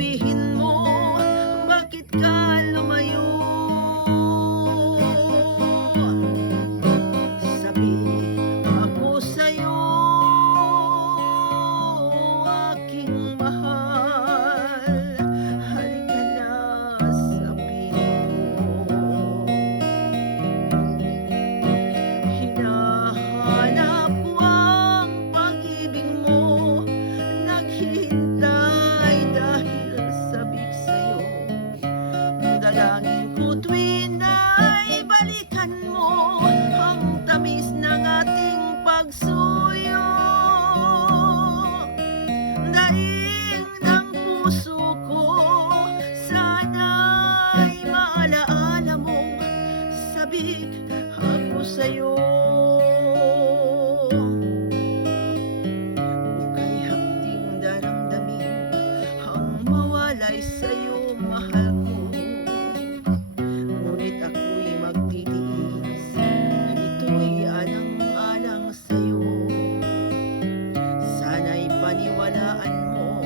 sabihin mo, bakit ka lumayo? Sabi ako sa'yo, aking mahal, halika na sa piling ko. Hinahanap ko ang pag-ibig mo, naghihintay dahil sabik sa'yo. Dalangin ko tuwin ay balikan mo ang tamis ng ating pagsuyo. Daing ng puso ko, sana'y maalaala mong sabik ako sa'yo. Hukay hapting daramdamin ang mawalay sa'yo, mahal ko. Ngunit ako'y magtitiis, ito'y alang-alang sa'yo. Sana'y paniwalaan mo,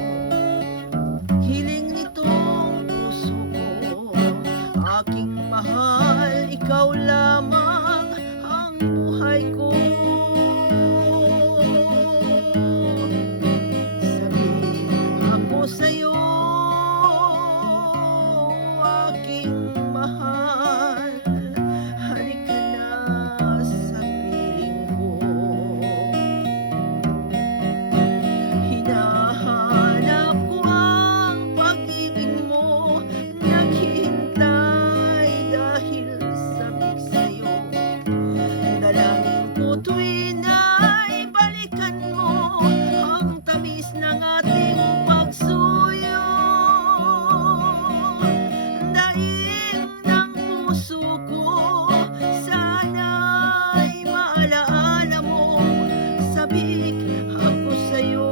hiling nitong puso ko. Aking mahal, ikaw lamang ang buhay ko. Sabi ako sa'yo, aking mahal, halika na sa piling ko. Hinahanap ko ang pag-ibig mo, naghihintay dahil sabik sa'yo. Dalangin ko tuwin ay balikan mo ang tamis ng ating pagsuyo. Daing ng puso ko, sana'y maalaala mo, sabik ako sa'yo.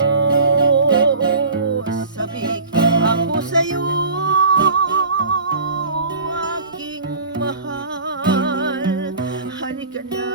Sabik ako sa'yo, aking mahal, halika na